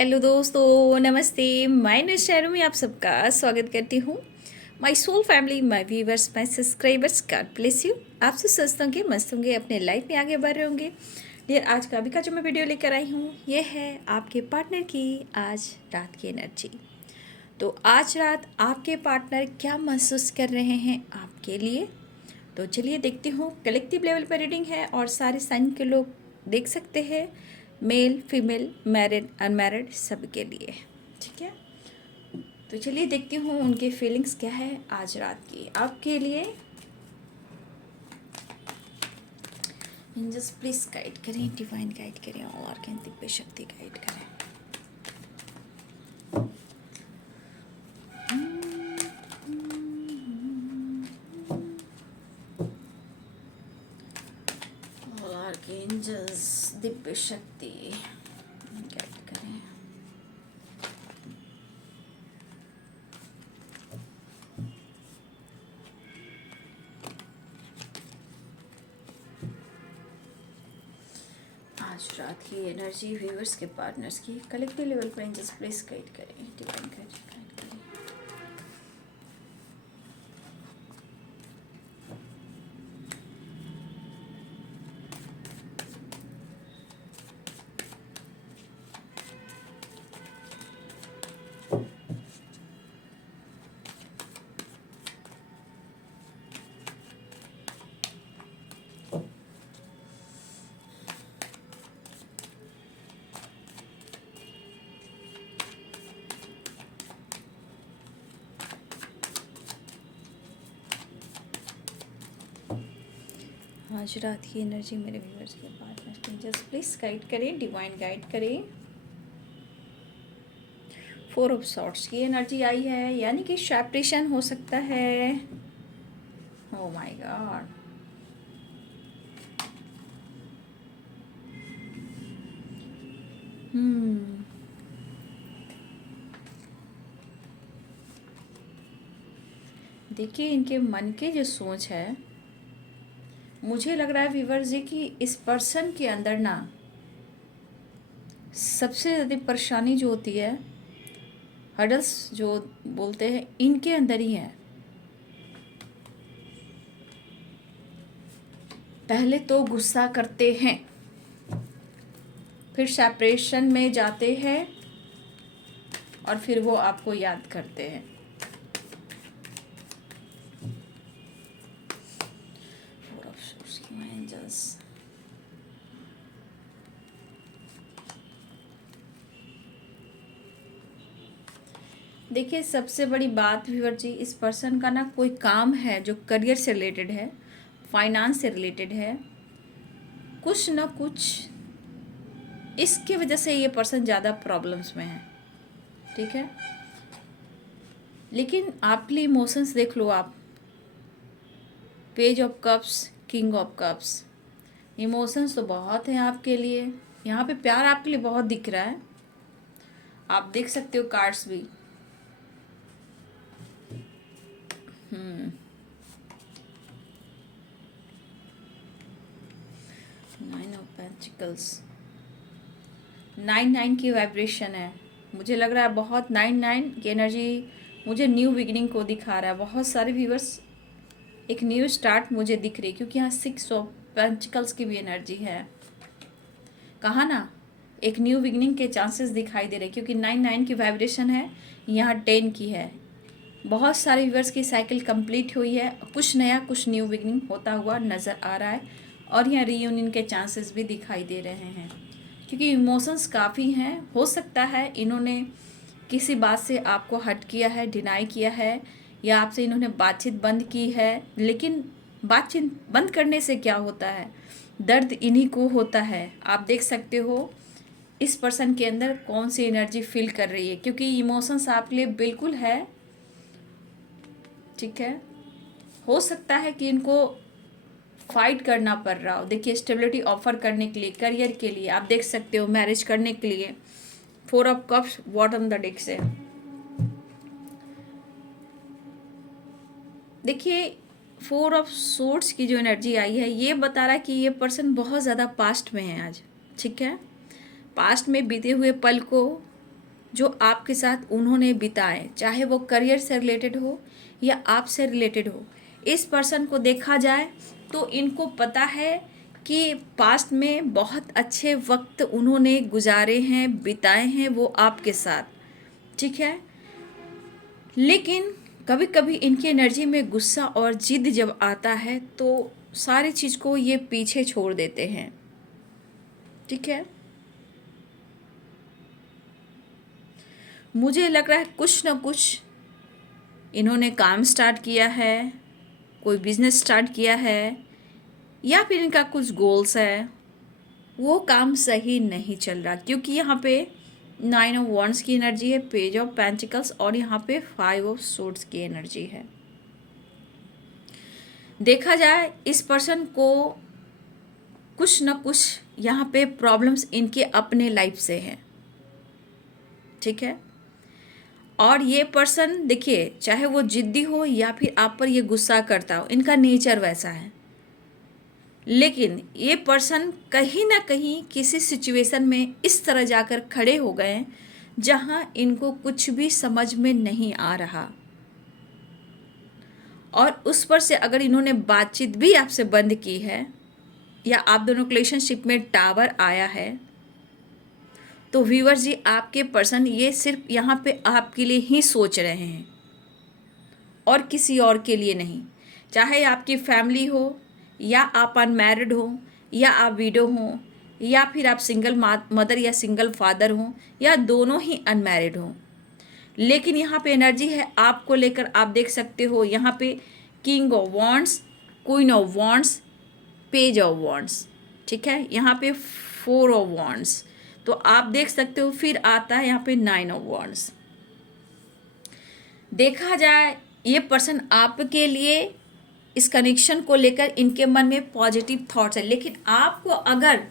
Hello दोस्तों, नमस्ते। मैं निशा में आप सबका स्वागत करती हूँ। My soul family, my viewers, my subscribers, God bless you. आप सब स्वस्थ होंगे, मस्त होंगे, अपने लाइफ में आगे बढ़ रहे होंगे। डियर, आज का अभी का जो मैं वीडियो लेकर आई हूँ, ये है आपके पार्टनर की आज रात की एनर्जी। तो आज रात आपके पार्टनर क्या महसूस कर रहे हैं आपके लिए, तो चलिए देखती हूँ। कलेक्टिव लेवल पर रीडिंग है और सारे साइन के लोग देख सकते हैं, मेल फीमेल मैरिड अनमैरिड सबके लिए, ठीक है। तो चलिए देखती हूँ उनके फीलिंग्स क्या है आज रात की आपके लिए। एंजल्स प्लीज गाइड करें, डिवाइन गाइड करें और दिव्य शक्ति गाइड करें। और एंजल्स दिव्य शक्ति गाइड करें। आज रात की एनर्जी व्यूअर्स के पार्टनर्स की कलेक्टिव लेवल पर एंजल्स प्लीज गाइड करें, डिवाइन गाइड करें। आज रात की एनर्जी मेरे व्यूअर्स के पार्टनर्स को जस्ट प्लीज गाइड करें, डिवाइन गाइड करें। 4 ऑफ सॉर्ट्स की एनर्जी आई है, यानी कि सेपरेशन हो सकता है। Oh my God. देखिए, इनके मन के जो सोच है, मुझे लग रहा है व्यूअर्स जी कि इस पर्सन के अंदर ना सबसे ज़्यादा परेशानी जो होती है, हर्डल्स जो बोलते हैं, इनके अंदर ही है। पहले तो गुस्सा करते हैं, फिर सेपरेशन में जाते हैं और फिर वो आपको याद करते हैं। देखिए, सबसे बड़ी बात व्यूअर जी, इस पर्सन का ना कोई काम है जो करियर से रिलेटेड है, फाइनेंस से रिलेटेड है, कुछ ना कुछ इसकी वजह से ये पर्सन ज़्यादा प्रॉब्लम्स में है, ठीक है। लेकिन आपके लिए इमोशंस देख लो आप, page of cups, king of cups, emotions तो बहुत हैं आपके लिए। यहाँ पे प्यार आपके लिए बहुत दिख रहा है, आप देख सकते हो कार्ड्स भी। नाइन ऑफ पेंटिकल्स, 9 की वाइब्रेशन है। मुझे लग रहा है बहुत 9 की एनर्जी मुझे न्यू बिगिनिंग को दिखा रहा है। बहुत सारे व्यूवर्स, एक न्यू स्टार्ट मुझे दिख रही है, क्योंकि यहाँ 6 ऑफ पेंटिकल्स की भी एनर्जी है। कहा ना, एक न्यू बिगिनिंग के चांसेस दिखाई दे रहे, क्योंकि 9 की वाइब्रेशन है, यहाँ 10 की है। बहुत सारे व्यूवर्स की साइकिल कंप्लीट हुई है, कुछ नया कुछ न्यू बिगिनिंग होता हुआ नज़र आ रहा है, और यहाँ रीयूनियन के चांसेस भी दिखाई दे रहे हैं, क्योंकि इमोशंस काफ़ी हैं। हो सकता है इन्होंने किसी बात से आपको हट किया है, डिनाई किया है, या आपसे इन्होंने बातचीत बंद की है। लेकिन बातचीत बंद करने से क्या होता है, दर्द इन्हीं को होता है। आप देख सकते हो इस पर्सन के अंदर कौन सी एनर्जी फील कर रही है, क्योंकि इमोशंस आपके लिए बिल्कुल है, ठीक है। हो सकता है कि इनको फाइट करना पड़ रहा हो। देखिए, स्टेबिलिटी ऑफर करने के लिए, करियर के लिए, आप देख सकते हो मैरिज करने के लिए 4 of cups bottom the deck से। देखिए, 4 ऑफ सोर्ड्स की जो एनर्जी आई है, ये बता रहा है कि ये पर्सन बहुत ज़्यादा पास्ट में है आज, ठीक है। पास्ट में बीते हुए पल को जो आपके साथ उन्होंने बिताए, चाहे वो करियर से रिलेटेड हो या आपसे रिलेटेड हो, इस पर्सन को देखा जाए तो इनको पता है कि पास्ट में बहुत अच्छे वक्त उन्होंने गुजारे हैं, बिताए हैं वो आपके साथ, ठीक है। लेकिन कभी कभी इनकी एनर्जी में गुस्सा और जिद जब आता है तो सारी चीज़ को ये पीछे छोड़ देते हैं, ठीक है। मुझे लग रहा है कुछ ना कुछ इन्होंने काम स्टार्ट किया है, कोई बिजनेस स्टार्ट किया है, या फिर इनका कुछ गोल्स है, वो काम सही नहीं चल रहा, क्योंकि यहाँ पे 9 ऑफ वॉन्ड्स की एनर्जी है, पेज ऑफ पेंटिकल्स, और यहाँ पे 5 ऑफ सोर्ड्स की एनर्जी है। देखा जाए इस पर्सन को कुछ ना कुछ यहाँ पे प्रॉब्लम्स इनके अपने लाइफ से हैं, ठीक है। और ये पर्सन देखिए, चाहे वो जिद्दी हो या फिर आप पर ये गुस्सा करता हो, इनका नेचर वैसा है। लेकिन ये पर्सन कहीं ना कहीं किसी सिचुएशन में इस तरह जाकर खड़े हो गए जहां इनको कुछ भी समझ में नहीं आ रहा, और उस पर से अगर इन्होंने बातचीत भी आपसे बंद की है या आप दोनों के रिलेशनशिप में टावर आया है, तो व्यूअर जी आपके पर्सन ये सिर्फ यहाँ पे आपके लिए ही सोच रहे हैं और किसी और के लिए नहीं। चाहे आपकी फैमिली हो या आप अनमैरिड हो या आप विडो हो या फिर आप सिंगल मदर या सिंगल फादर हो या दोनों ही अनमैरिड हो, लेकिन यहाँ पे एनर्जी है आपको लेकर। आप देख सकते हो यहाँ पे king of wands, queen of wands, page of wands, ठीक है। यहाँ पे 4 ऑफ वॉन्ड्स, तो आप देख सकते हो। फिर आता है यहाँ पे 9 ऑफ वॉन्ड्स। देखा जाए ये पर्सन आपके लिए इस कनेक्शन को लेकर इनके मन में पॉजिटिव थॉट्स है, लेकिन आपको अगर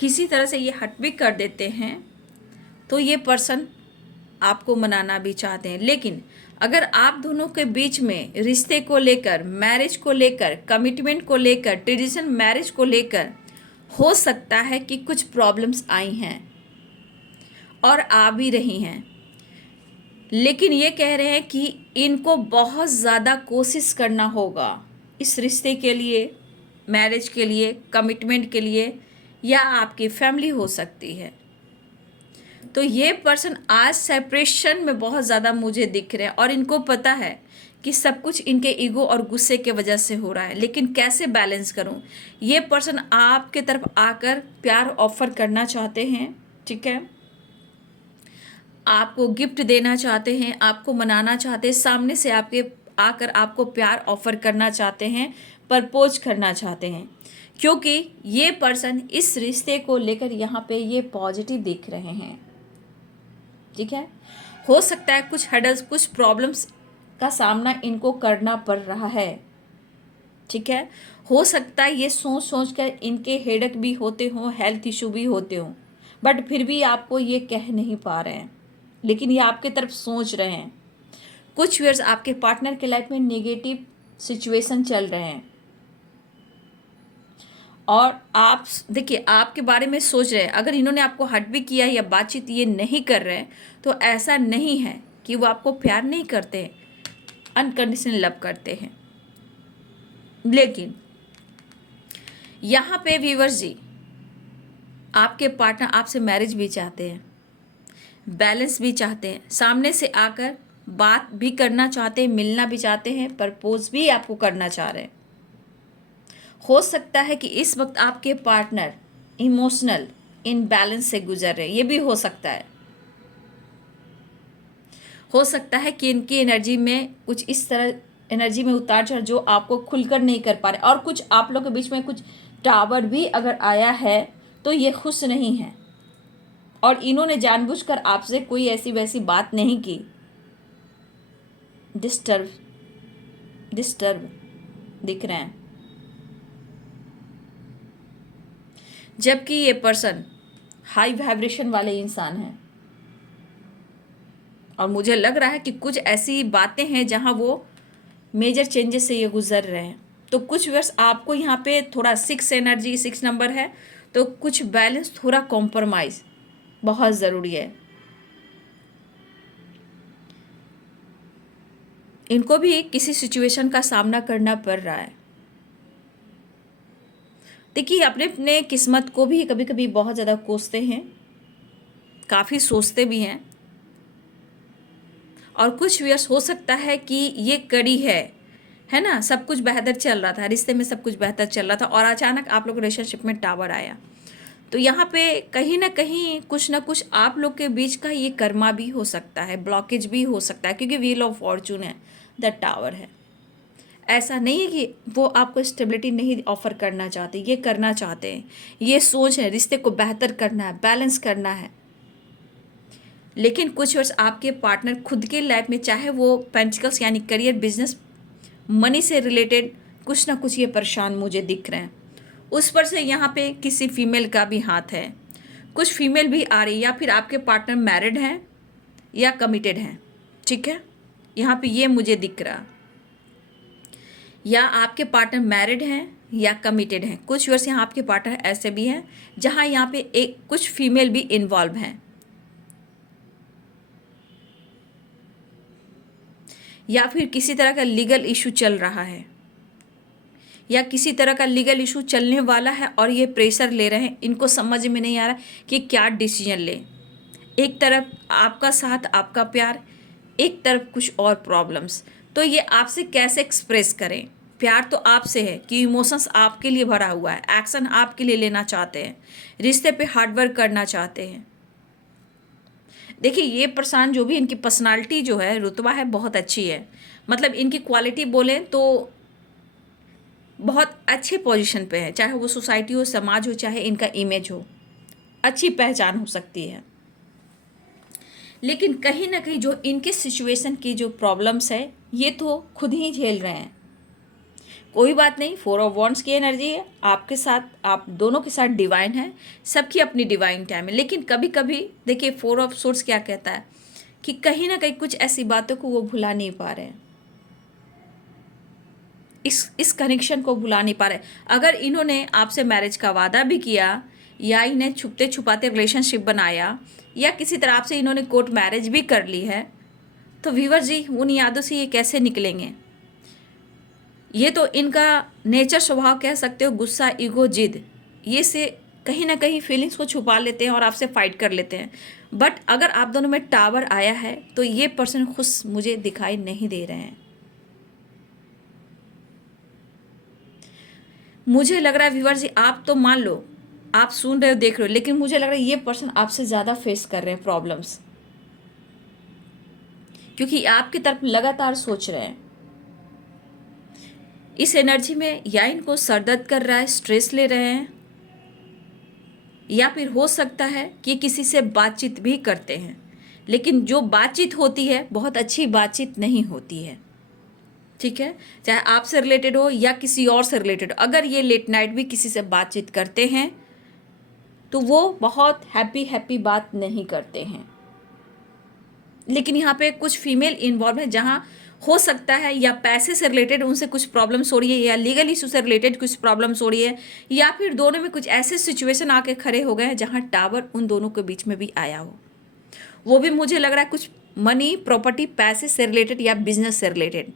किसी तरह से ये हट भी कर देते हैं तो ये पर्सन आपको मनाना भी चाहते हैं। लेकिन अगर आप दोनों के बीच में रिश्ते को लेकर, मैरिज को लेकर, कमिटमेंट को लेकर, ट्रेडिशन मैरिज को लेकर हो सकता है कि कुछ प्रॉब्लम्स आई हैं और आ भी रही हैं, लेकिन ये कह रहे हैं कि इनको बहुत ज़्यादा कोशिश करना होगा इस रिश्ते के लिए, मैरिज के लिए, कमिटमेंट के लिए, या आपकी फैमिली हो सकती है। तो ये पर्सन आज सेपरेशन में बहुत ज़्यादा मुझे दिख रहे हैं और इनको पता है कि सब कुछ इनके ईगो और गुस्से के वजह से हो रहा है। लेकिन कैसे बैलेंस करूं? ये पर्सन आपके तरफ आकर प्यार ऑफर करना चाहते हैं, ठीक है। आपको गिफ्ट देना चाहते हैं, आपको मनाना चाहते हैं, सामने से आपके आकर आपको प्यार ऑफर करना चाहते हैं, प्रपोज करना चाहते हैं, क्योंकि ये पर्सन इस रिश्ते को लेकर यहाँ पे ये पॉजिटिव दिख रहे हैं, ठीक है। हो सकता है कुछ हर्डल्स, कुछ प्रॉब्लम्स का सामना इनको करना पड़ रहा है, ठीक है। हो सकता है ये सोच सोच कर इनके हेडेक भी होते हों, हेल्थ इशू भी होते हों, बट फिर भी आपको ये कह नहीं पा रहे हैं, लेकिन ये आपके तरफ सोच रहे हैं। कुछ व्यूअर्स आपके पार्टनर के लाइफ में नेगेटिव सिचुएशन चल रहे हैं और आप देखिए आपके बारे में सोच रहे हैं। अगर इन्होंने आपको हर्ट भी किया या बातचीत ये नहीं कर रहे हैं तो ऐसा नहीं है कि वो आपको प्यार नहीं करते हैं, अनकंडीशनल लव करते हैं। लेकिन यहाँ पे व्यूअर्स जी आपके पार्टनर आपसे मैरिज भी चाहते हैं, बैलेंस भी चाहते हैं, सामने से आकर बात भी करना चाहते हैं, मिलना भी चाहते हैं, प्रपोज भी आपको करना चाह रहे हैं। हो सकता है कि इस वक्त आपके पार्टनर इमोशनल इनबैलेंस से गुजर रहे हैं, ये भी हो सकता है। हो सकता है कि इनकी एनर्जी में कुछ इस तरह एनर्जी में उतार चढ़ाव जो आपको खुलकर नहीं कर पा रहे, और कुछ आप लोग के बीच में कुछ टावर भी अगर आया है तो ये खुश नहीं है और इन्होंने जानबूझकर आपसे कोई ऐसी वैसी बात नहीं की। डिस्टर्ब दिख रहे हैं, जबकि ये पर्सन हाई वाइब्रेशन वाले इंसान हैं और मुझे लग रहा है कि कुछ ऐसी बातें हैं जहां वो मेजर चेंजेस से ये गुजर रहे हैं। तो कुछ वर्ष आपको यहाँ पे थोड़ा 6 एनर्जी, 6 नंबर है, तो कुछ बैलेंस, थोड़ा कॉम्प्रोमाइज़ बहुत ज़रूरी है। इनको भी किसी सिचुएशन का सामना करना पड़ रहा है। देखिए, अपने अपने किस्मत को भी कभी कभी बहुत ज़्यादा कोसते हैं, काफ़ी सोचते भी हैं। और कुछ व्यूअर्स हो सकता है कि ये कड़ी है ना, सब कुछ बेहतर चल रहा था, रिश्ते में सब कुछ बेहतर चल रहा था और अचानक आप लोग रिलेशनशिप में टावर आया। तो यहाँ पे कहीं ना कहीं कुछ ना कुछ आप लोग के बीच का ये कर्मा भी हो सकता है, ब्लॉकेज भी हो सकता है, क्योंकि व्हील ऑफ फॉर्चून है, द टावर है। ऐसा नहीं है कि वो आपको स्टेबिलिटी नहीं ऑफर करना चाहते, ये करना चाहते हैं, ये सोच है, रिश्ते को बेहतर करना है, बैलेंस करना है। लेकिन कुछ वर्ष आपके पार्टनर खुद के लाइफ में, चाहे वो पेंटिकल्स यानी करियर, बिजनेस, मनी से रिलेटेड कुछ ना कुछ ये परेशान मुझे दिख रहे हैं। उस पर से यहाँ पे किसी फीमेल का भी हाथ है, कुछ फीमेल भी आ रही, या फिर आपके पार्टनर मैरिड हैं या कमिटेड हैं, ठीक है, यहाँ पे ये मुझे दिख रहा, या आपके पार्टनर मैरिड हैं या कमिटेड हैं। कुछ वर्ष यहाँ आपके पार्टनर ऐसे भी हैं जहाँ यहाँ पे एक कुछ फीमेल भी इन्वॉल्व हैं, या फिर किसी तरह का लीगल इशू चल रहा है, या किसी तरह का लीगल इशू चलने वाला है और ये प्रेशर ले रहे हैं। इनको समझ में नहीं आ रहा कि क्या डिसीजन ले। एक तरफ आपका साथ, आपका प्यार, एक तरफ कुछ और प्रॉब्लम्स। तो ये आपसे कैसे एक्सप्रेस करें? प्यार तो आपसे है कि इमोशंस आपके लिए भरा हुआ है, एक्शन आपके लिए लेना चाहते हैं, रिश्ते पे हार्डवर्क करना चाहते हैं। देखिए, ये पर्सन जो भी, इनकी पर्सनालिटी जो है, रुतबा है, बहुत अच्छी है। मतलब इनकी क्वालिटी बोलें तो बहुत अच्छे पोजीशन पे है, चाहे वो सोसाइटी हो, समाज हो, चाहे इनका इमेज हो, अच्छी पहचान हो सकती है। लेकिन कहीं ना कहीं जो इनके सिचुएशन की जो प्रॉब्लम्स है, ये तो खुद ही झेल रहे हैं। कोई बात नहीं, 4 ऑफ वॉन्ड्स की एनर्जी है आपके साथ, आप दोनों के साथ डिवाइन है, सबकी अपनी डिवाइन टाइम है। लेकिन कभी कभी देखिए, 4 ऑफ सोर्ड्स क्या कहता है कि कहीं ना कहीं कुछ ऐसी बातों को वो भुला नहीं पा रहे हैं, इस कनेक्शन को भुला नहीं पा रहे। अगर इन्होंने आपसे मैरिज का वादा भी किया, या इन्हें छुपते छुपाते रिलेशनशिप बनाया, या किसी तरह आपसे इन्होंने कोर्ट मैरिज भी कर ली है, तो व्यूअर जी, उन यादों से ये कैसे निकलेंगे? ये तो इनका नेचर, स्वभाव कह सकते हो, गुस्सा, ईगो, जिद, ये से कहीं ना कहीं फीलिंग्स को छुपा लेते हैं और आपसे फाइट कर लेते हैं। बट अगर आप दोनों में टावर आया है तो ये पर्सन खुश मुझे दिखाई नहीं दे रहे हैं। मुझे लग रहा है व्यूअर जी, आप तो मान लो आप सुन रहे हो, देख रहे हो, लेकिन मुझे लग रहा है ये पर्सन आपसे ज़्यादा फेस कर रहे हैं प्रॉब्लम्स, क्योंकि आपकी तरफ लगातार सोच रहे हैं। इस एनर्जी में या इनको सर दर्द कर रहा है, स्ट्रेस ले रहे हैं, या फिर हो सकता है कि किसी से बातचीत भी करते हैं, लेकिन जो बातचीत होती है बहुत अच्छी बातचीत नहीं होती है, ठीक है, चाहे आपसे रिलेटेड हो या किसी और से रिलेटेड हो। अगर ये लेट नाइट भी किसी से बातचीत करते हैं तो वो बहुत हैप्पी बात नहीं करते हैं। लेकिन यहाँ पे कुछ फीमेल इन्वॉल्व है, जहाँ हो सकता है या पैसे से रिलेटेड उनसे कुछ प्रॉब्लम्स हो रही है, या लीगल इशू से रिलेटेड कुछ प्रॉब्लम्स हो रही है, या फिर दोनों में कुछ ऐसे सिचुएशन आके खड़े हो गए हैं जहाँ टावर उन दोनों के बीच में भी आया हो। वो भी मुझे लग रहा है कुछ मनी, प्रॉपर्टी, पैसे से रिलेटेड या बिजनेस से रिलेटेड।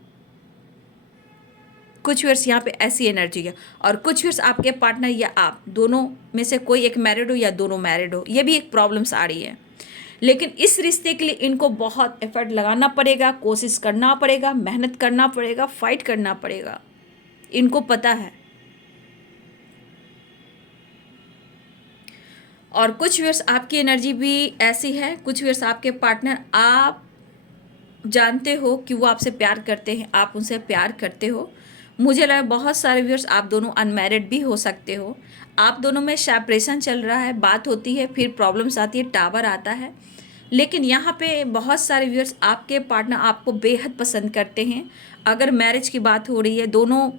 कुछ वर्ष यहाँ पे ऐसी एनर्जी है, और कुछ वर्ष आपके पार्टनर या आप दोनों में से कोई एक मैरिड हो या दोनों मैरिड हो, ये भी एक प्रॉब्लम्स आ रही है। लेकिन इस रिश्ते के लिए इनको बहुत एफर्ट लगाना पड़ेगा, कोशिश करना पड़ेगा, मेहनत करना पड़ेगा, फाइट करना पड़ेगा, इनको पता है। और कुछ वर्ष आपकी एनर्जी भी ऐसी है, कुछ वर्ष आपके पार्टनर, आप जानते हो कि वो आपसे प्यार करते हैं, आप उनसे प्यार करते हो। मुझे लगा बहुत सारे व्यूअर्स आप दोनों अनमैरिड भी हो सकते हो, आप दोनों में सेपरेशन चल रहा है, बात होती है, फिर प्रॉब्लम्स आती है, टावर आता है। लेकिन यहाँ पे बहुत सारे व्यूअर्स, आपके पार्टनर आपको बेहद पसंद करते हैं। अगर मैरिज की बात हो रही है, दोनों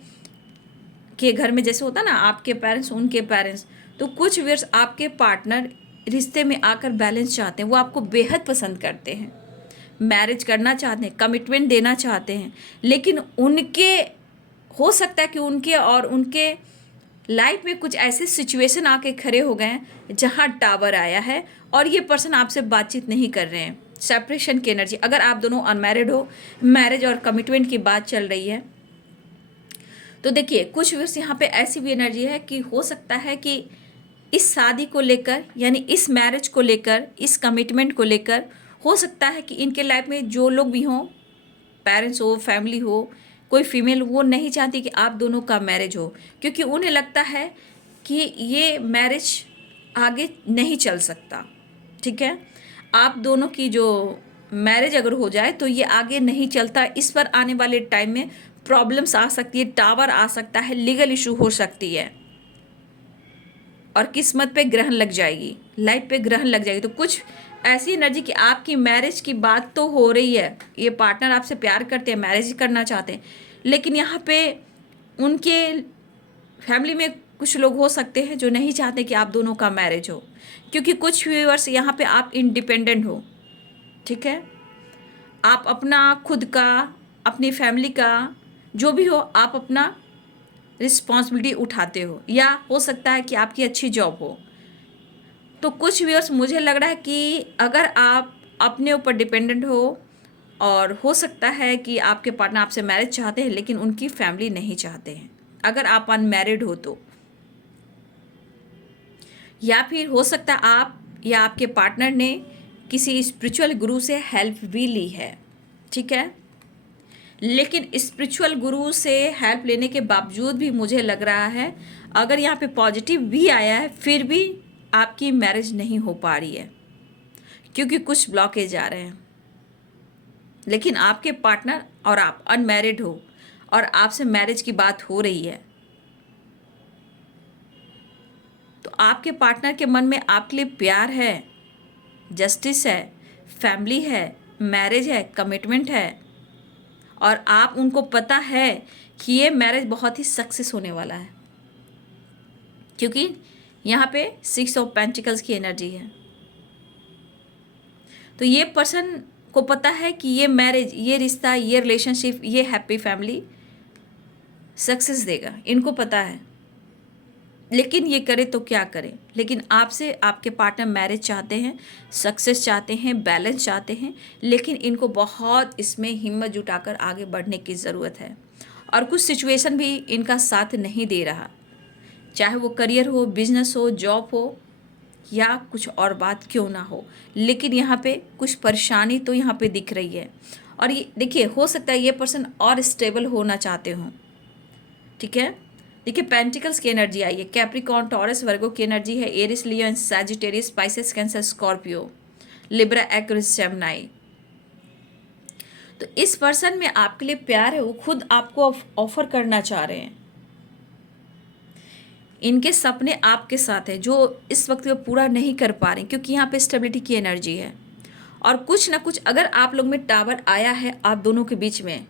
के घर में जैसे होता है ना, आपके पेरेंट्स, उनके पेरेंट्स, तो कुछ व्यूअर्स आपके पार्टनर रिश्ते में आकर बैलेंस चाहते हैं, वो आपको बेहद पसंद करते हैं, मैरिज करना चाहते हैं, कमिटमेंट देना चाहते हैं। लेकिन उनके, हो सकता है कि उनके और उनके लाइफ में कुछ ऐसे सिचुएशन आके खड़े हो गए हैं जहाँ टावर आया है और ये पर्सन आपसे बातचीत नहीं कर रहे हैं। सेपरेशन की एनर्जी। अगर आप दोनों अनमैरिड हो, मैरिज और कमिटमेंट की बात चल रही है, तो देखिए कुछ व्यूअर्स यहाँ पे ऐसी भी एनर्जी है कि हो सकता है कि इस शादी को लेकर, यानी इस मैरिज को लेकर, इस कमिटमेंट को लेकर, हो सकता है कि इनके लाइफ में जो लोग भी हों, पेरेंट्स हो, फैमिली हो, कोई फीमेल, वो नहीं चाहती कि आप दोनों का मैरिज हो, क्योंकि उन्हें लगता है कि ये मैरिज आगे नहीं चल सकता। ठीक है, आप दोनों की जो मैरिज अगर हो जाए तो ये आगे नहीं चलता। इस पर आने वाले टाइम में प्रॉब्लम्स आ सकती है, टावर आ सकता है, लीगल इशू हो सकती है, और किस्मत पे ग्रहण लग जाएगी, लाइफ पे ग्रहण लग जाएगी। तो कुछ ऐसी एनर्जी कि आपकी मैरिज की बात तो हो रही है, ये पार्टनर आपसे प्यार करते हैं, मैरिज करना चाहते हैं, लेकिन यहाँ पे उनके फैमिली में कुछ लोग हो सकते हैं जो नहीं चाहते कि आप दोनों का मैरिज हो, क्योंकि कुछ व्यूअर्स यहाँ पे आप इंडिपेंडेंट हो। ठीक है, आप अपना खुद का, अपनी फैमिली का, जो भी हो, आप अपना रिस्पॉन्सिबिलिटी उठाते हो, या हो सकता है कि आपकी अच्छी जॉब हो। तो कुछ व्यूअर्स मुझे लग रहा है कि अगर आप अपने ऊपर डिपेंडेंट हो, और हो सकता है कि आपके पार्टनर आपसे मैरिज चाहते हैं लेकिन उनकी फैमिली नहीं चाहते हैं, अगर आप अनमैरिड हो तो, या फिर हो सकता है आप या आपके पार्टनर ने किसी स्पिरिचुअल गुरु से हेल्प भी ली है। ठीक है, लेकिन स्पिरिचुअल गुरु से हेल्प लेने के बावजूद भी मुझे लग रहा है, अगर यहाँ पे पॉजिटिव भी आया है, फिर भी आपकी मैरिज नहीं हो पा रही है, क्योंकि कुछ ब्लॉकेज आ रहे हैं। लेकिन आपके पार्टनर और आप अनमैरिड हो और आपसे मैरिज की बात हो रही है, तो आपके पार्टनर के मन में आपके लिए प्यार है, जस्टिस है, फैमिली है, मैरिज है, कमिटमेंट है, और आप उनको पता है कि ये मैरिज बहुत ही सक्सेस होने वाला है, क्योंकि यहाँ पे 6 ऑफ पेंटिकल्स की एनर्जी है। तो ये पर्सन को पता है कि ये मैरिज, ये रिश्ता, ये रिलेशनशिप, ये हैप्पी फैमिली सक्सेस देगा, इनको पता है। लेकिन ये करे तो क्या करें, लेकिन आपसे आपके पार्टनर मैरिज चाहते हैं, सक्सेस चाहते हैं, बैलेंस चाहते हैं, लेकिन इनको बहुत इसमें हिम्मत जुटाकर आगे बढ़ने की ज़रूरत है। और कुछ सिचुएशन भी इनका साथ नहीं दे रहा, चाहे वो करियर हो, बिजनेस हो, जॉब हो, या कुछ और बात क्यों ना हो, लेकिन यहाँ पे कुछ परेशानी तो यहाँ पे दिख रही है। और ये देखिए, हो सकता है ये पर्सन और स्टेबल होना चाहते हों। ठीक है, देखिए पेंटिकल्स की एनर्जी आई है, कैप्रिकॉर्न, टॉरस, वर्गो की एनर्जी है, Aries, Leo and Sagittarius, Pisces, Cancer, Scorpio, Libra, Aquarius, Gemini. तो इस पर्सन में आपके लिए प्यार है, वो खुद आपको ऑफर करना चाह रहे हैं। इनके सपने आपके साथ है जो इस वक्त वो पूरा नहीं कर पा रहे, क्योंकि यहाँ पे स्टेबिलिटी की एनर्जी है। और कुछ ना कुछ अगर आप लोग में टावर आया है आप दोनों के बीच में,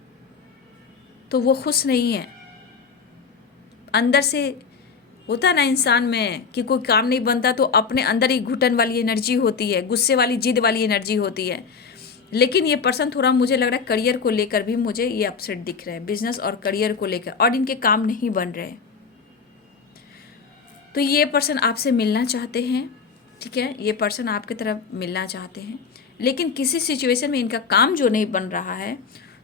तो वो खुश नहीं है। अंदर से होता है ना इंसान में कि कोई काम नहीं बनता तो अपने अंदर ही घुटन वाली एनर्जी होती है, गुस्से वाली, जिद वाली एनर्जी होती है। लेकिन ये पर्सन थोड़ा मुझे लग रहा है करियर को लेकर भी मुझे ये अपसेट दिख रहा है, बिजनेस और करियर को लेकर, और इनके काम नहीं बन रहे। तो ये पर्सन आपसे मिलना चाहते हैं। ठीक है, ये पर्सन आपकी तरफ मिलना चाहते हैं, लेकिन किसी सिचुएशन में इनका काम जो नहीं बन रहा है,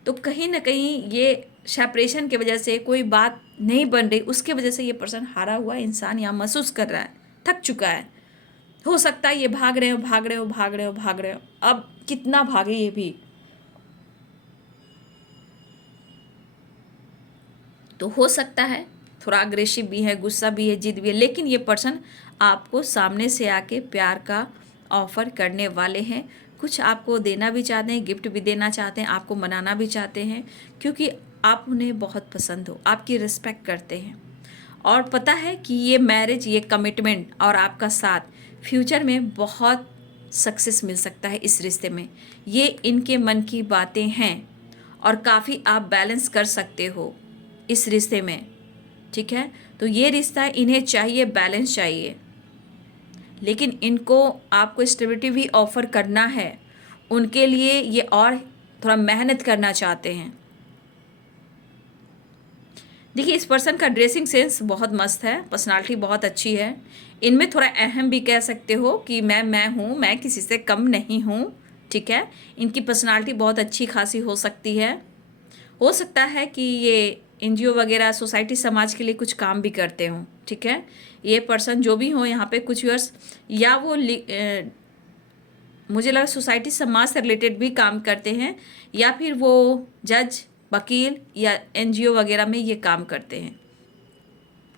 तो कहीं ना कहीं ये सेपरेशन की वजह से, कोई बात नहीं बन रही, उसके वजह से ये पर्सन हारा हुआ इंसान यहाँ महसूस कर रहा है, थक चुका है। हो सकता है ये भाग रहे हो, भाग रहे हो, भाग रहे हो, भाग रहे हो, अब कितना भागे ये भी। तो हो सकता है थोड़ा अग्रेसिव भी है, गुस्सा भी है, जिद भी है, लेकिन ये पर्सन आपको सामने से आके प्यार का ऑफर करने वाले हैं। कुछ आपको देना भी चाहते हैं, गिफ्ट भी देना चाहते हैं, आपको मनाना भी चाहते हैं, क्योंकि आप उन्हें बहुत पसंद हो, आपकी रिस्पेक्ट करते हैं, और पता है कि ये मैरिज, ये कमिटमेंट और आपका साथ फ्यूचर में बहुत सक्सेस मिल सकता है इस रिश्ते में। ये इनके मन की बातें हैं, और काफ़ी आप बैलेंस कर सकते हो इस रिश्ते में। ठीक है, तो ये रिश्ता इन्हें चाहिए, बैलेंस चाहिए, लेकिन इनको आपको स्टेबिलिटी भी ऑफर करना है। उनके लिए ये और थोड़ा मेहनत करना चाहते हैं। देखिए, इस पर्सन का ड्रेसिंग सेंस बहुत मस्त है, पर्सनालिटी बहुत अच्छी है। इनमें थोड़ा अहम भी कह सकते हो कि मैं हूँ, मैं किसी से कम नहीं हूँ। ठीक है। इनकी पर्सनालिटी बहुत अच्छी खासी हो सकती है। हो सकता है कि ये एनजीओ वगैरह सोसाइटी समाज के लिए कुछ काम भी करते हों, ठीक है। ये पर्सन जो भी हो यहाँ पे कुछ व्यूअर्स, या वो मुझे लगा सोसाइटी समाज से रिलेटेड भी काम करते हैं, या फिर वो जज, वकील या एनजीओ वगैरह में ये काम करते हैं,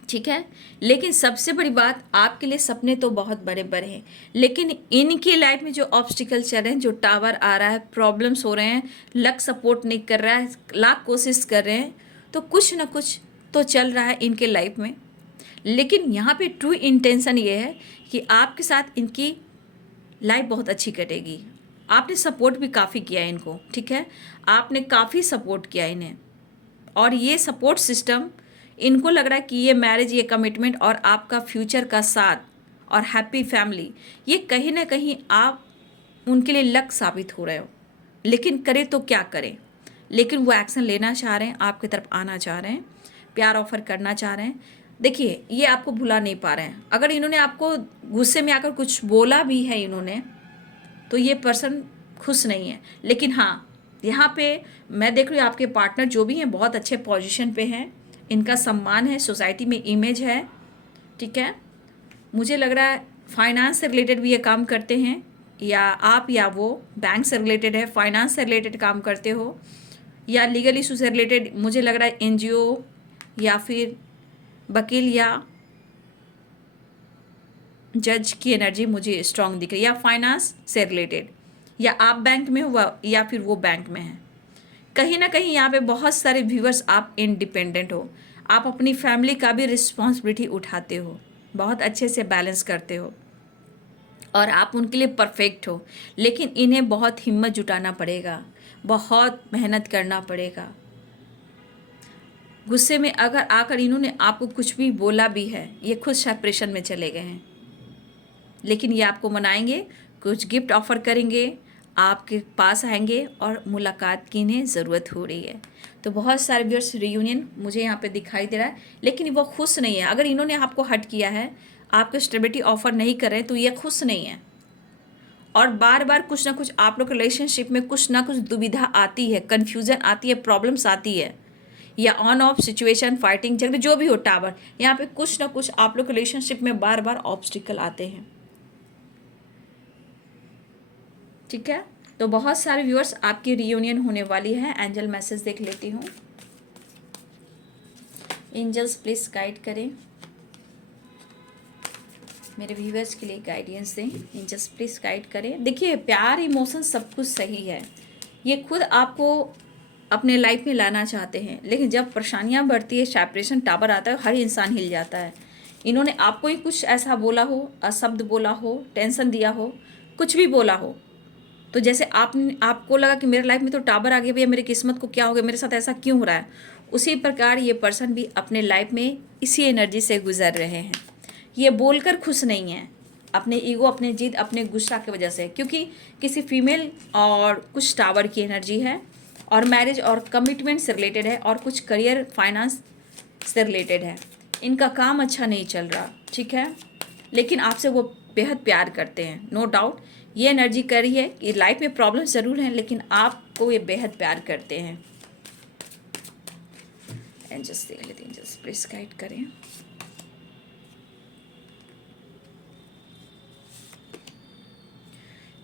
ठीक है। लेकिन सबसे बड़ी बात, आपके लिए सपने तो बहुत बड़े बड़े हैं, लेकिन इनकी लाइफ में जो ऑब्स्टिकल चल रहे हैं, जो टावर आ रहा है, प्रॉब्लम्स हो रहे हैं, लक सपोर्ट नहीं कर रहा है, लाख कोशिश कर रहे हैं, तो कुछ ना कुछ तो चल रहा है इनके लाइफ में। लेकिन यहाँ पे ट्रू इंटेंशन ये है कि आपके साथ इनकी लाइफ बहुत अच्छी कटेगी। आपने सपोर्ट भी काफ़ी किया है इनको, ठीक है। आपने काफ़ी सपोर्ट किया इन्हें, और ये सपोर्ट सिस्टम, इनको लग रहा है कि ये मैरिज, ये कमिटमेंट और आपका फ्यूचर का साथ और हैप्पी फैमिली, ये कहीं ना कहीं आप उनके लिए लक साबित हो रहे हो। लेकिन करें तो क्या करें, लेकिन वो एक्शन लेना चाह रहे हैं, आपकी तरफ आना चाह रहे हैं, प्यार ऑफर करना चाह रहे हैं। देखिए, ये आपको भुला नहीं पा रहे हैं। अगर इन्होंने आपको गुस्से में आकर कुछ बोला भी है इन्होंने, तो ये पर्सन खुश नहीं है। लेकिन हाँ, यहाँ पे मैं देख रही हूँ आपके पार्टनर जो भी हैं बहुत अच्छे पोजीशन पे हैं, इनका सम्मान है, सोसाइटी में इमेज है, ठीक है। मुझे लग रहा है फाइनेंस से रिलेटेड भी ये काम करते हैं, या आप या वो बैंक से रिलेटेड है, फाइनेंस से रिलेटेड काम करते हो, या लीगल इशू से रिलेटेड, मुझे लग रहा है एनजीओ या फिर वकील या जज की एनर्जी मुझे स्ट्रांग दिख रही है, या फाइनेंस से रिलेटेड, या आप बैंक में हो या फिर वो बैंक में है। कहीं ना कहीं यहाँ पे बहुत सारे व्यूअर्स, आप इंडिपेंडेंट हो, आप अपनी फैमिली का भी रिस्पॉन्सिबिलिटी उठाते हो, बहुत अच्छे से बैलेंस करते हो, और आप उनके लिए परफेक्ट हो। लेकिन इन्हें बहुत हिम्मत जुटाना पड़ेगा, बहुत मेहनत करना पड़ेगा। गुस्से में अगर आकर इन्होंने आपको कुछ भी बोला भी है, ये खुद सेपरेशन में चले गए हैं, लेकिन ये आपको मनाएंगे, कुछ गिफ्ट ऑफर करेंगे, आपके पास आएंगे, और मुलाकात की इन्हें ज़रूरत हो रही है। तो बहुत सारे व्यूअर्स रियूनियन मुझे यहाँ पे दिखाई दे रहा है, लेकिन वो खुश नहीं है। अगर इन्होंने आपको हट किया है, आपको स्टेबिलिटी ऑफर नहीं कर रहे हैं, तो ये खुश नहीं है, और बार बार कुछ ना कुछ आप लोग रिलेशनशिप में कुछ ना कुछ दुविधा आती है, कन्फ्यूज़न आती है, प्रॉब्लम्स आती है, या ऑन ऑफ सिचुएशन, फाइटिंग, झगड़े, जो भी हो, टावर, यहाँ पे कुछ ना कुछ आप लोग रिलेशनशिप में बार बार ऑब्स्टिकल आते हैं, ठीक है। तो बहुत सारे व्यूअर्स, आपकी रियूनियन होने वाली है। एंजल मैसेज देख लेती हूँ। एंजल्स प्लीज गाइड करें, मेरे व्यूअर्स के लिए गाइडेंस दें। एंजल्स प्लीज गाइड करें। देखिए, प्यार, इमोशन सब कुछ सही है, ये खुद आपको अपने लाइफ में लाना चाहते हैं, लेकिन जब परेशानियाँ बढ़ती है, सेपरेशन, टावर आता है, हर इंसान हिल जाता है। इन्होंने आपको ही कुछ ऐसा बोला हो, अशब्द बोला हो, टेंशन दिया हो, कुछ भी बोला हो, तो जैसे आपको लगा कि मेरे लाइफ में तो टावर आ गया, भैया मेरी किस्मत को क्या हो गया, मेरे साथ ऐसा क्यों हो रहा है, उसी प्रकार ये पर्सन भी अपने लाइफ में इसी एनर्जी से गुजर रहे हैं। ये बोलकर खुश नहीं है, अपने ईगो, अपने जिद, अपने गुस्सा की वजह से, क्योंकि किसी फीमेल और कुछ टावर की एनर्जी है, और मैरिज और कमिटमेंट से रिलेटेड है, और कुछ करियर, फाइनेंस से रिलेटेड है। इनका काम अच्छा नहीं चल रहा, ठीक है, लेकिन आपसे वो बेहद प्यार करते हैं, नो डाउट। ये एनर्जी कर रही है कि लाइफ में प्रॉब्लम ज़रूर हैं, लेकिन आपको ये बेहद प्यार करते हैं। एंजल्स देख लेते हैं, एंजल्स प्लीज गाइड करें।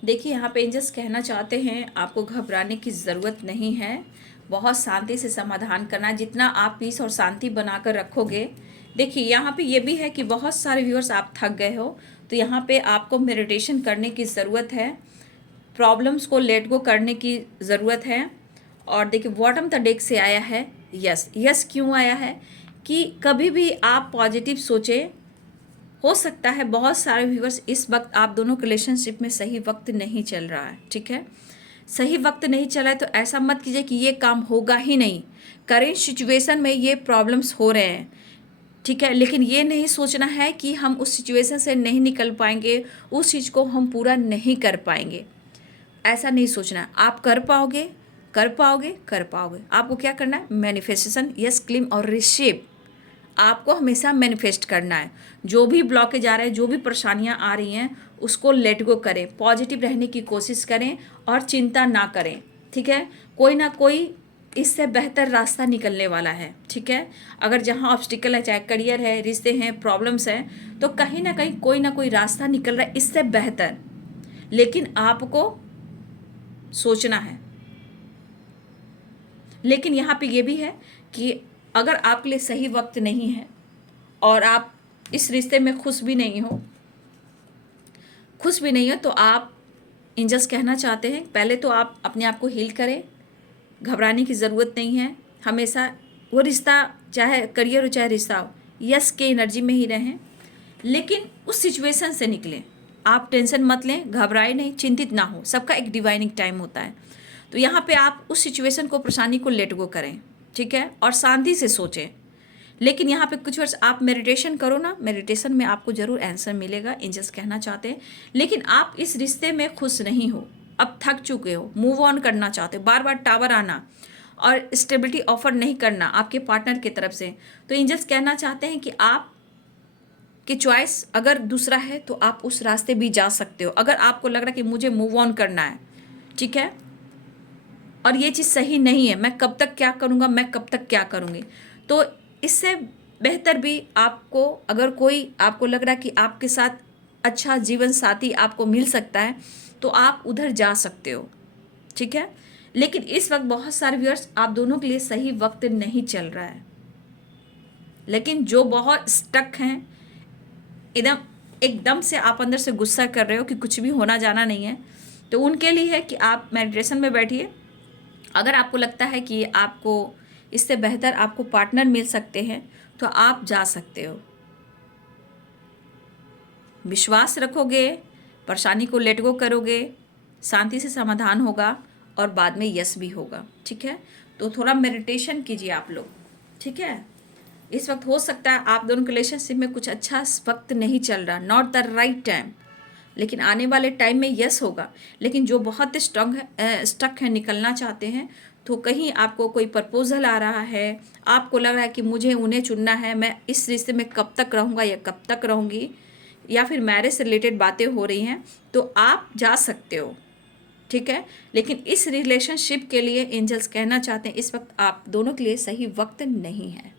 देखिए, यहाँ पे एंजल्स कहना चाहते हैं, आपको घबराने की ज़रूरत नहीं है, बहुत शांति से समाधान करना। जितना आप पीस और शांति बनाकर रखोगे, देखिए यहाँ पे ये भी है कि बहुत सारे व्यूअर्स आप थक गए हो, तो यहाँ पे आपको मेडिटेशन करने की ज़रूरत है, प्रॉब्लम्स को लेट गो करने की ज़रूरत है। और देखिए, बॉटम द डेक से आया है यस। यस क्यों आया है कि कभी भी आप पॉजिटिव सोचें। हो सकता है बहुत सारे व्यूअर्स, इस वक्त आप दोनों के रिलेशनशिप में सही वक्त नहीं चल रहा है, ठीक है, सही वक्त नहीं चला है, तो ऐसा मत कीजिए कि ये काम होगा ही नहीं। करेंट सिचुएशन में ये प्रॉब्लम्स हो रहे हैं, ठीक है, लेकिन ये नहीं सोचना है कि हम उस सिचुएशन से नहीं निकल पाएंगे, उस चीज़ को हम पूरा नहीं कर पाएंगे, ऐसा नहीं सोचना। आप कर पाओगे, कर पाओगे, कर पाओगे। आपको क्या करना है, मैनिफेस्टेशन, यस, क्लेम और रिसीव। आपको हमेशा मैनिफेस्ट करना है। जो भी ब्लॉकेज आ रहे हैं, जो भी परेशानियां आ रही हैं, उसको लेट गो करें, पॉजिटिव रहने की कोशिश करें और चिंता ना करें। ठीक है, कोई ना कोई इससे बेहतर रास्ता निकलने वाला है। ठीक है, अगर जहाँ ऑब्स्टिकल है, चाहे करियर है, रिश्ते हैं, प्रॉब्लम्स हैं, तो कहीं ना कहीं कोई ना कोई रास्ता निकल रहा है इससे बेहतर। लेकिन आपको सोचना है। लेकिन यहाँ पे ये भी है कि अगर आपके लिए सही वक्त नहीं है और आप इस रिश्ते में खुश भी नहीं हो, तो आप एंजल्स कहना चाहते हैं पहले तो आप अपने आप को हील करें। घबराने की ज़रूरत नहीं है। हमेशा वो रिश्ता, चाहे करियर हो चाहे रिश्ता हो, यस के एनर्जी में ही रहें। लेकिन उस सिचुएशन से निकलें। आप टेंशन मत लें, घबराए नहीं, चिंतित ना हो। सबका एक डिवाइनिंग टाइम होता है। तो यहाँ पे आप उस सिचुएशन को, परेशानी को लेट गो करें। ठीक है, और शांति से सोचें। लेकिन यहाँ पे कुछ वर्ष आप मेडिटेशन करो ना, मेडिटेशन में आपको ज़रूर आंसर मिलेगा, एंजल्स कहना चाहते हैं। लेकिन आप इस रिश्ते में खुश नहीं हो, अब थक चुके हो, मूव ऑन करना चाहते हो, बार बार टावर आना और स्टेबिलिटी ऑफर नहीं करना आपके पार्टनर की तरफ से, तो एंजल्स कहना चाहते हैं कि आप की चॉइस अगर दूसरा है तो आप उस रास्ते भी जा सकते हो। अगर आपको लग रहा है कि मुझे मूव ऑन करना है, ठीक है, और ये चीज़ सही नहीं है, मैं कब तक क्या करूँगा, मैं कब तक क्या करूँगी, तो इससे बेहतर भी आपको, अगर कोई आपको लग रहा है कि आपके साथ अच्छा जीवन साथी आपको मिल सकता है, तो आप उधर जा सकते हो। ठीक है, लेकिन इस वक्त बहुत सारे व्यूअर्स, आप दोनों के लिए सही वक्त नहीं चल रहा है। लेकिन जो बहुत स्टक हैं, एकदम से आप अंदर से गुस्सा कर रहे हो कि कुछ भी होना जाना नहीं है, तो उनके लिए है कि आप मेडिटेशन में बैठिए। अगर आपको लगता है कि आपको इससे बेहतर आपको पार्टनर मिल सकते हैं, तो आप जा सकते हो। विश्वास रखोगे, परेशानी को लेट गो करोगे, शांति से समाधान होगा और बाद में यस भी होगा। ठीक है, तो थोड़ा मेडिटेशन कीजिए आप लोग। ठीक है, इस वक्त हो सकता है आप दोनों के रिलेशनशिप में कुछ अच्छा वक्त नहीं चल रहा, नॉट द राइट टाइम, लेकिन आने वाले टाइम में यस होगा। लेकिन जो बहुत स्टक है, निकलना चाहते हैं, तो कहीं आपको कोई प्रपोजल आ रहा है, आपको लग रहा है कि मुझे उन्हें चुनना है, मैं इस रिश्ते में कब तक रहूँगा या कब तक रहूँगी, या फिर मैरिज से रिलेटेड बातें हो रही हैं, तो आप जा सकते हो। ठीक है, लेकिन इस रिलेशनशिप के लिए एंजल्स कहना चाहते हैं इस वक्त आप दोनों के लिए सही वक्त नहीं है।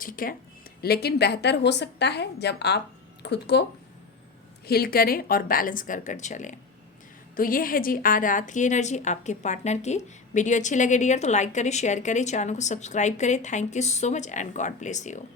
ठीक है, लेकिन बेहतर हो सकता है जब आप खुद को हील करें और बैलेंस कर कर चलें। तो ये है जी आज रात की एनर्जी आपके पार्टनर की। वीडियो अच्छी लगे डियर तो लाइक करें, शेयर करें, चैनल को सब्सक्राइब करें। Thank you so much and God bless you.